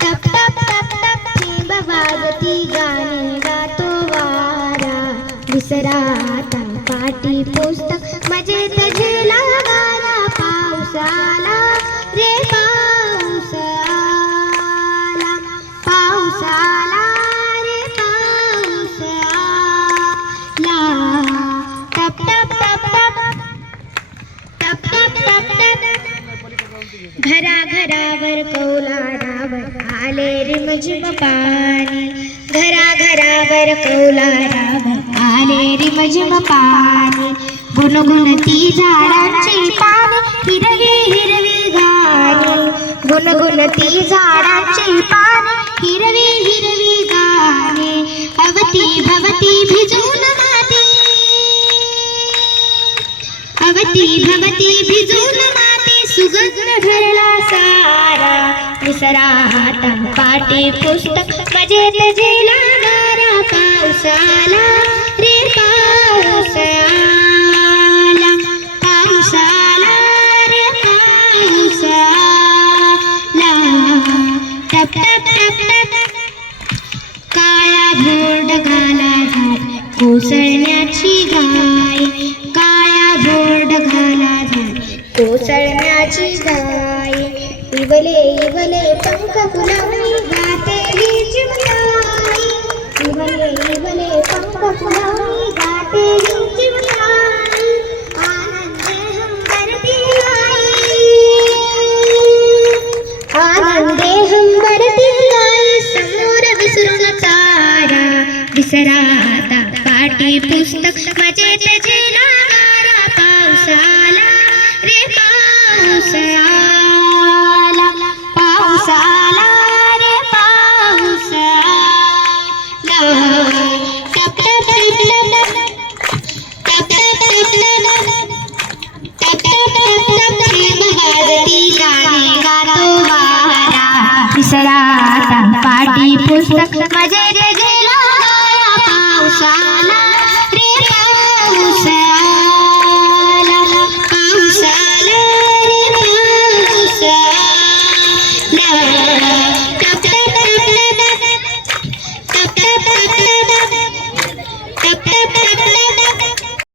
टप टप टप टप वाजती गातो वारा. विसरा पाटी पुस्तक मजेत झेला गारा पावसाला. रे पा घरा घरावर कौलारावर आले रिमझिम पाणी. घरा घरावर कौलारावर आले रिमझिम पाणी. गुणगुणती झाडांची पाने हिरवी हिरवी गाणी. गुणगुणती झाडांची पाने हिरवी हिरवी गाणी. अवती भवती भिजून माती. अवती भवती भिजून माती. सुगंध भरला सारा। विसराता पाटी पुस्तक मजेत झेला गारा पावसाला। रे पावसाला पावसाला, रे पावसाला। टप टप टप टप। काळा भोड घाला कोसळण्याची गाय बले बले, पंख फुलाऊँगी गाते ही चिमलाई बले भले पंख फुलाऊँगी गाते ही चिमलाई आनंद हम करते आई आनंद हम करते आई समोर विसरून तारा। विसराता पाठी पुस्तक मज़े तजे पाठी मज़े रे दिला पावसाला रे पावसा। Thank you.